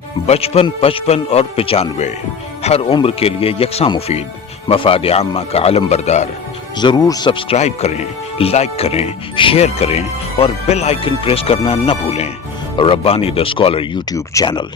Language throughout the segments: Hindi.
बचपन, 55 और 95 हर उम्र के लिए यकसा मुफीद, मफाद आम्मा का अलम बरदार। जरूर सब्सक्राइब करें, लाइक करें, शेयर करें और बेल आइकन प्रेस करना न भूलें। Rabbani the scholar YouTube channel.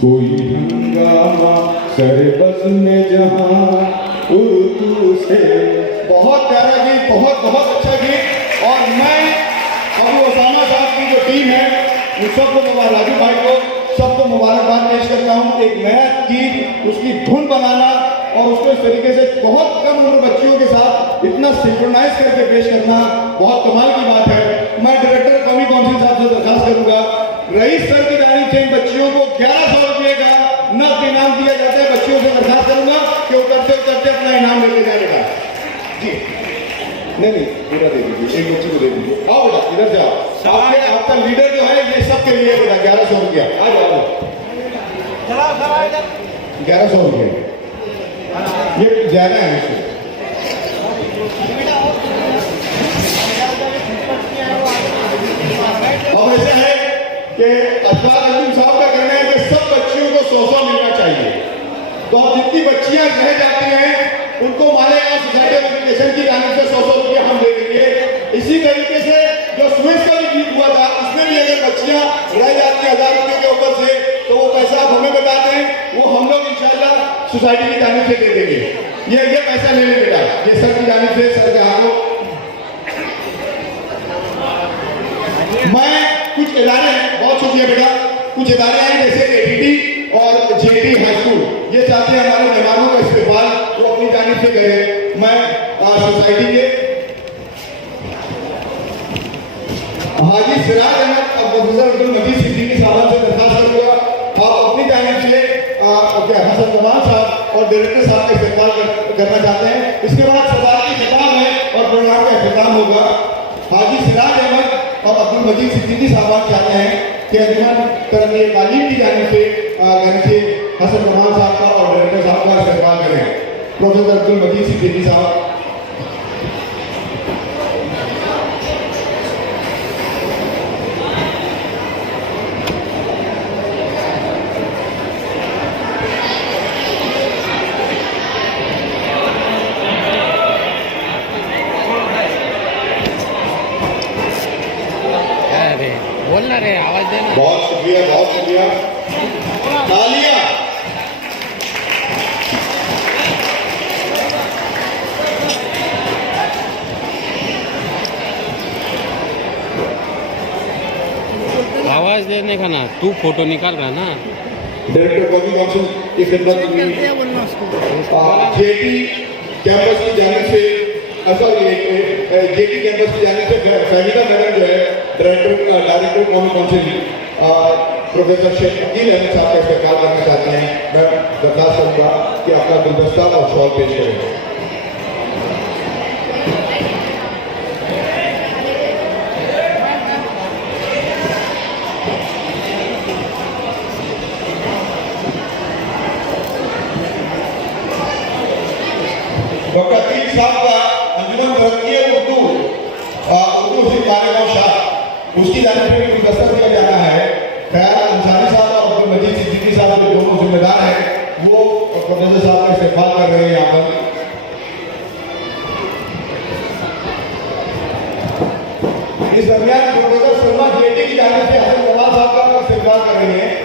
कोई हंगामा सरबस में जहां उर्दू से। बहुत प्यारा गीत, बहुत बहुत अच्छा गीत। और मैं अबू उसामा साहब की जो टीम है उन सबको मुबारक, राजू भाई को सबको मुबारकबाद पेश करता हूँ। एक नया गीत, उसकी धुन बनाना और उसको इस तरीके से बहुत कम उम्र बच्चियों के साथ इतना सिंक्रोनाइज करके पेश करना बहुत कमाल की बात है। मैं डायरेक्टर कौमी काउंसिल साहब से दरखास्त करूंगा, रईस सर की जानिब से इन बच्चियों को 1100 रुपये का नकद इनाम दिया जाता है। बच्चियों से दरखास्त करूंगा कि उतरते उतरते अपना इनाम लेके जाएगा जी। नहीं पूरा दे दीजिए, एक बच्ची को दे दीजिए। आओ बेटा इधर से आओ, आपका लीडर जो है ये सबके लिए बेटा 1100 रुपया। आ जाओ 1100 रुपये ये ज्यादा है इसमें। अब ऐसा है कि अखबार अंजुम साहब का कहना है कि सब बच्चियों को 100 मिलना चाहिए। तो अब जितनी बच्चियां रह जाती हैं उनको मालेगांव सोसाइटी ऑफ एजुकेशन की जानिब से 100 रुपया हम दे देंगे। इसी तरीके से जो सुरेश का भी गीत हुआ था उसमें भी अगर बच्चियां रह जाती हैं 1000 रुपये के ऊपर से तो वो पैसा आप हमें बता दें, वो हम लोग इंशाल्लाह सोसाइटी की जानिब से दे देंगे। ये पैसा ले लें बेटा, ये सर की जानिब से सर के हाथों। मैं कुछ इदारे हैं, बहुत शुक्रिया बेटा, कुछ इदारे हैं जैसे एडीटी और जेटी हाई स्कूल, ये चाहते हैं हमारे मेहमानों का इस्तेमाल वो अपनी जानिब से करें। मैं सोसाइटी के हाजी सिराज अहमद और प्रोफेसर अब्दुल मजीद सिद्दीकी साहब से दरखास्त करूंगा, आप अपनी जानिब से हसन जमान साहब और डायरेक्टर साहब का इस्तेमाल करना चाहते हैं। इसके बाद सदारत की खिताब है और प्रोग्राम का इख्तिताम होगा। हाजी सिराज अहमद और अब्दुल मजीद सिद्दीकी साहब चाहते हैं कि अंजुमन तरक्की तालीम की जानिब से हसन जमान साहब का और डायरेक्टर साहब का इस्तेमाल करें। प्रोफेसर अब्दुल मजीद सिद्दीकी साहब। बोलना रे, आवाज देना। बहुत शुक्रिया, बहुत शुक्रिया, तालियां। आवाज देने का ना, तू फोटो निकाल रहा ना। डायरेक्टर कौमी काउंसिल की खिदमत जेटी कैंपस की जानिब से जेटी कैंपस की जानिब से फहमीदा मैडम जो है डायरेक्टर कौमी काउंसिल प्रोफेसर शेख अकील अहमद साहब का इस्तेमाल करना चाहते हैं। मैं दरखास्त करूँगा कि अपना गुलदस्ता और शॉल पेश करें। डॉक्टर अकील साहब का अंजुमन तरक्की उर्दू मालेगांव शाह उसकी जानिब से गुलदस्ता दिया जाना है। खैर अंसारी साहब और अब्दुल मजीद सिद्दीकी साहब जो दोनों जिम्मेदार हैं वो प्रोफेसर साहब का इस्तेमाल कर रहे हैं यहाँ पर। इस दरमियान प्रोफेसर शर्मा जेटी की जानिब से हसन जमाल साहब का इस्तेमाल कर रहे हैं।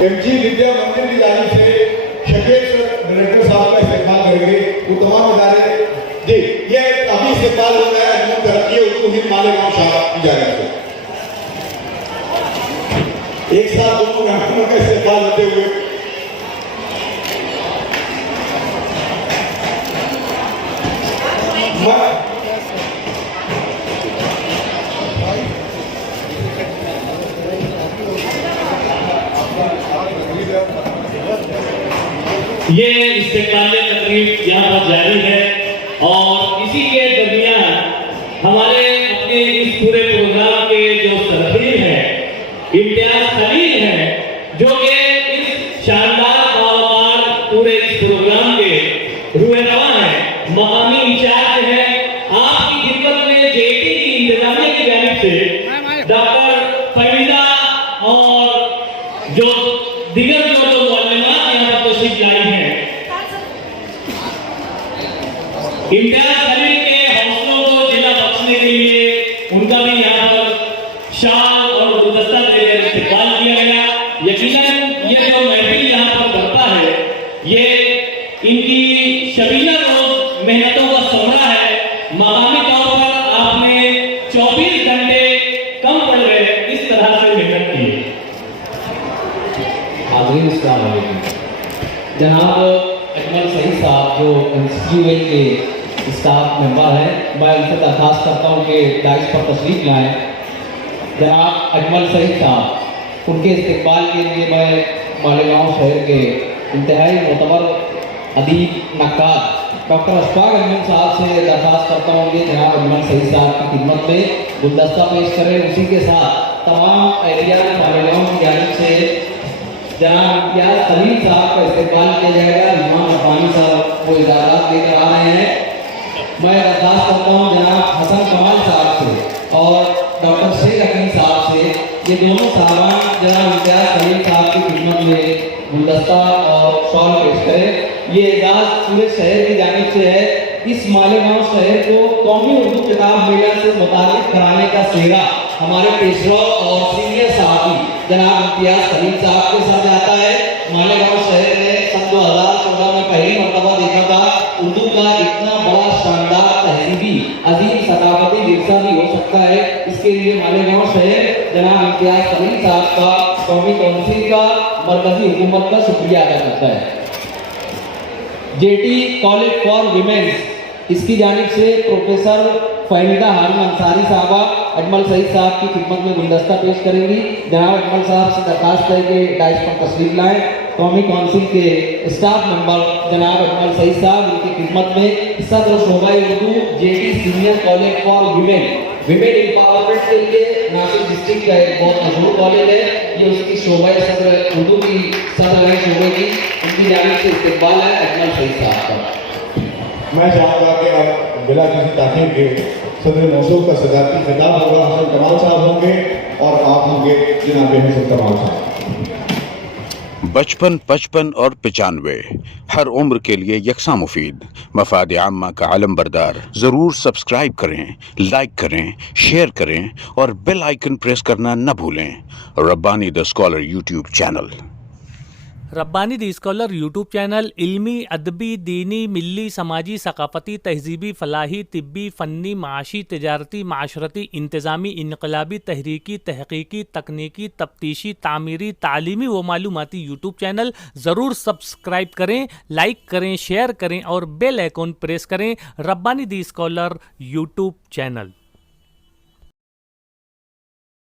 एमजी विद्या मंदिर की जानिब से शकील डायरेक्टर साहब का इस्तेमाल करेंगे। वो तमाम इदारे जी ये अभी इस्तेमाल हो रहा है अंजुमन तरक्की उर्दू हिंद मालेगांव शाह की जानिब से। एक साथ दोनों मेहमानों का इस्तेमाल होते हुए ये इस्तेमाल तकरीब यहाँ पर जारी है और इसी के दरमियान हमारे अपने इस पूरे प्रोग्राम के जो सरबराह हैं इम्तियाज खलील हैं जो कि इस शानदार बावकार पूरे इस प्रोग्राम के रूहरवा हैं, मकामी इंचार्ज हैं। आपकी खिदमत में जेटी की इंतजामिया की जानिब से डॉक्टर फरीदा और जो दिगर जो मुअल्लिमात यहाँ पर तशरीफ लाई हैं इम्तियाज खलील के हौसलों को जिला बख्शने के लिए उनका भी यहाँ पर शाल और गुलदस्ता देकर इस्तेमाल किया गया। यकीनन ये जो महफिल यहाँ पर करता है ये इनकी शबीना रोज मेहनतों का समरा है। मकामी तौर पर आपने 24 घंटे कम पड़ गए इस तरह से मेहनत की। हाज़रीन अस्सलाम वालेकुम। जनाब अकमल सईद साहब जो इंस्टीट्यूट के स्टाफ मेंबर हैं, मैं उनसे दरख्वास्त करता हूँ कि डाइस पर तशरीफ लाएँ। जनाब अकमल सईद साहब, उनके इस्तेक़बाल के लिए मैं मालेगांव शहर के इंतहाई मोतबर अदीब नक्काद डॉक्टर अशफाक अहमद साहब से दरख्वास्त करता हूँ कि जनाब अकमल सईद साहब की खिदमत में गुलदस्ता पेश करें। उसी के साथ तमाम एरिया मालेगांव की जानिब से जनाब इम्तियाज खलील साहब का इस्तेक़बाल किया जाएगा। इमाम रब्बानी साहब वो इजाज़त लेकर आ रहे हैं। मैं दरख्वास्त करता हूँ जनाब हसन कमाल साहब से और डॉक्टर शेख हकीम साहब से, ये दोनों साहबान जनाब इम्तियाज खलील साहब की खिदमत में गुलदस्ता और शॉल पेश करें। ये एजाज़ पूरे शहर की जानिब से है। इस मालेगांव शहर को कौमी उर्दू किताब मेला से मुताल्लिक़ कराने का सेहरा हमारे पेशवा और सीनियर साहबी जनाब इम्तियाज खलील साहब के साथ जाता है। मालेगांव शहर ने सन 2014 में पहली मरतबा देखा था उर्दू का इतना बड़ा शानदार तहजीबी अजीम सकाफती विरसा भी हो सकता है। इसके लिए मालेगांव शहर जनाब इम्तियाज खलील साहब का, कौमी कौंसिल का, मरकजी हुकूमत का शुक्रिया अदा करता है। जेटी कॉलेज फॉर वीमेंस, इसकी जानिब से प्रोफेसर फ़हीदा हारून अंसारी साहबा अकमल सईद साहब की खिदमत में गुलदस्ता पेश करेंगी। जनाब अकमल साहब से दरख्वास्त है कि डाइस पर तशरीफ लाएँ। कौमी कौंसिल के स्टाफ मेंबर जनाब अकमल सईद साहब, उनकी खिदमत में सदर शोबा Urdu JT senior college for women empowerment के लिए नासिर डिस्ट्रिक्ट का एक बहुत मशहूर कॉलेज है। ये उसकी शोबा सदर उर्दू की सदर है शोबे की, उनकी जानिब से इस्तेक़बाल है अकमल सईद साहब का। मैं चाहूँगा कि अब बिला किसी ताख़ीर के सदर मौसूल का सदारती खिताब होगा। हसन कमाल साहब होंगे और आप होंगे जनाब हसन कमाल साहब। 55, 55 और 95 हर उम्र के लिए यकसा मुफीद, मफाद आम्मा का आलम बरदार। ज़रूर सब्सक्राइब करें, लाइक करें, शेयर करें और बेल आइकन प्रेस करना न भूलें। Rabbani the scholar YouTube channel. Rabbani the scholar YouTube channel इल्मी, अदबी, दीनी, मिली, समाजी, सकाफ़ती, तहजीबी, फलाही, तिब्बी, फ़न्नी, माशी, तिजारती, माशरती, इंतज़ामी, इनकलाबी, तहरीकी, तहक़ीक़ी, तकनीकी, तफ्तीशी, तामीरी, तालीमी व मालूमाती यूट्यूब चैनल। ज़रूर सब्सक्राइब करें, लाइक करें, शेयर करें और बेल आइकन प्रेस करें। Rabbani the scholar YouTube channel.